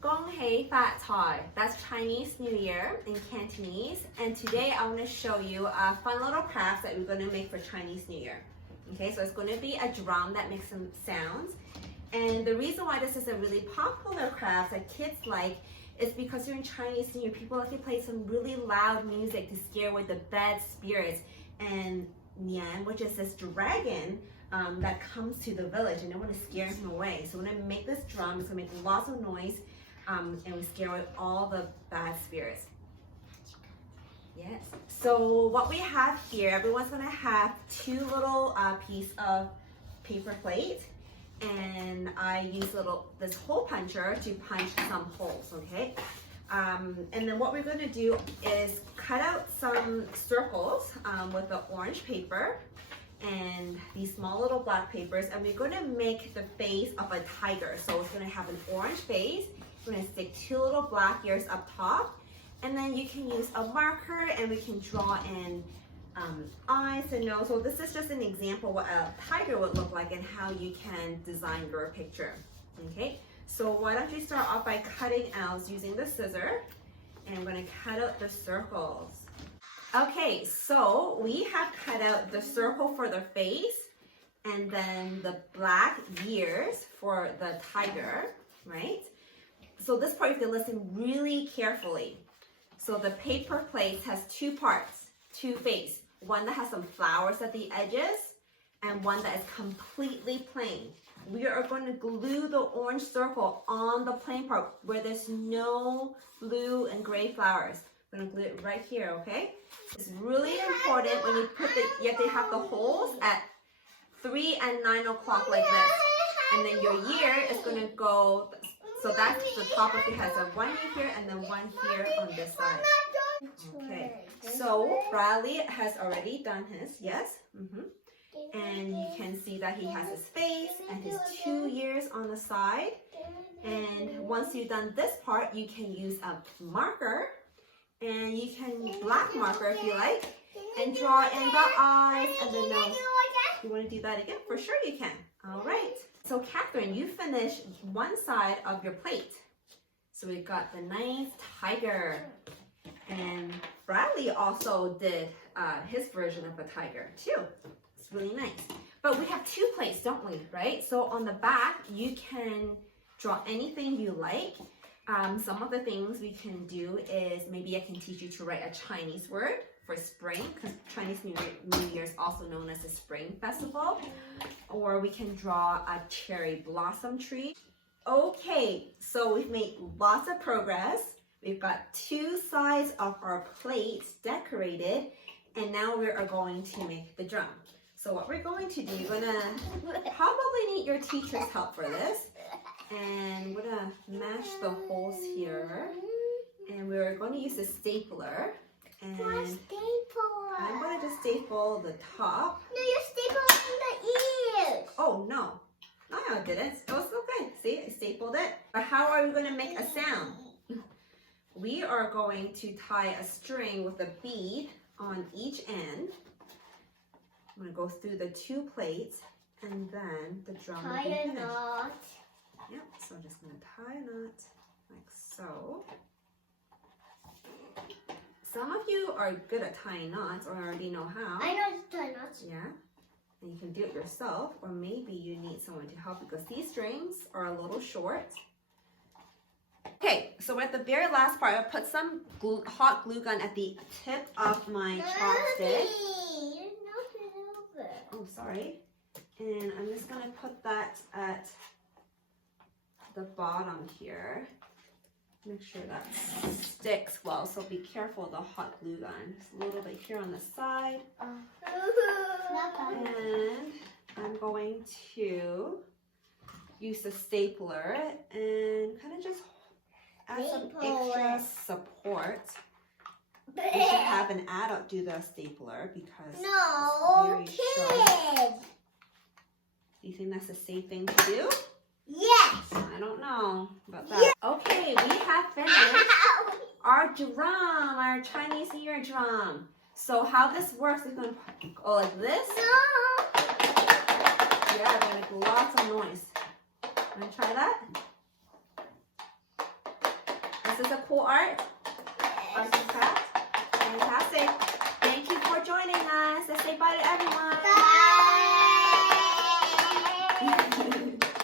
Gong Hei Fat Thai. That's Chinese New Year in Cantonese. And today I want to show you a fun little craft that we're going to make for Chinese New Year. Okay, so it's going to be a drum that makes some sounds. And the reason why this is a really popular craft that kids like is because during Chinese New Year, people like to play some really loud music to scare away the bad spirits. And Nian, which is this dragon that comes to the village, and they want to scare him away. So when I make this drum, it's going to make lots of noise. And we scare away all the bad spirits. Yes. So what we have here, everyone's gonna have two little piece of paper plate, and I use this hole puncher to punch some holes. Okay. And then what we're gonna do is cut out some circles with the orange paper and these small little black papers, and we're gonna make the face of a tiger. So it's gonna have an orange face. We're going to stick two little black ears up top, and then you can use a marker and we can draw in eyes and nose. So this is just an example what a tiger would look like and how you can design your picture. Okay, so why don't you start off by cutting out using the scissor, and I'm going to cut out the circles. Okay, so we have cut out the circle for the face and then the black ears for the tiger, right? So this part you have to listen really carefully. So the paper plate has two parts, two faces. One that has some flowers at the edges and one that is completely plain. We are going to glue the orange circle on the plain part where there's no blue and gray flowers. I'm going to glue it right here, okay? It's really important when you put you have to have the holes at 3 and 9 o'clock like this. And then your ear is going to go. So that's the top of your head. So one here and then one here on this side. Okay. So Bradley has already done his, yes. And you can see that he has his face and his 2 ears on the side. And once you've done this part, you can use a marker, and you can black marker if you like, and draw in the eyes and the nose. You want to do that again? For sure you can. All right. So Catherine, you finished one side of your plate. So we've got the nice tiger. And Bradley also did his version of a tiger too. It's really nice. But we have two plates, don't we, right? So on the back, you can draw anything you like. Some of the things we can do is maybe I can teach you to write a Chinese word for spring, because Chinese New Year is also known as the Spring Festival. Or we can draw a cherry blossom tree. Okay, so we've made lots of progress. We've got two sides of our plates decorated, and now we are going to make the drum. So what we're going to do, you're gonna probably need your teacher's help for this. And we're gonna match the holes here. And we're going to use a stapler. And I'm going to just staple the top. No, you stapled the ears. Oh, no. No, I didn't. It was okay. See, I stapled it. But how are we going to make a sound? We are going to tie a string with a bead on each end. I'm going to go through the two plates, and then the drum will be finished. Tie a knot. Yep, so I'm just going to tie a knot like so. Some of you are good at tying knots or already know how. I know to tie knots. Yeah, and you can do it yourself, or maybe you need someone to help because these strings are a little short. Okay, so we're at the very last part. I put some hot glue gun at the tip of my chopstick. Oh, sorry. And I'm just going to put that at the bottom here. Make sure that sticks well, so be careful of the hot glue gun. Just a little bit here on the side. And I'm going to use the stapler and kind of just add some extra support. You should have an adult do the stapler because it's very strong. Do you think that's a safe thing to do? Yes. I don't know about that. Okay, we have finished our drum, our Chinese New Year drum. So how this works is going to go like this. No. Yeah, going to make lots of noise. Want to try that? Is this a cool art? Arts and crafts? Fantastic. Thank you for joining us. Let's say bye to everyone.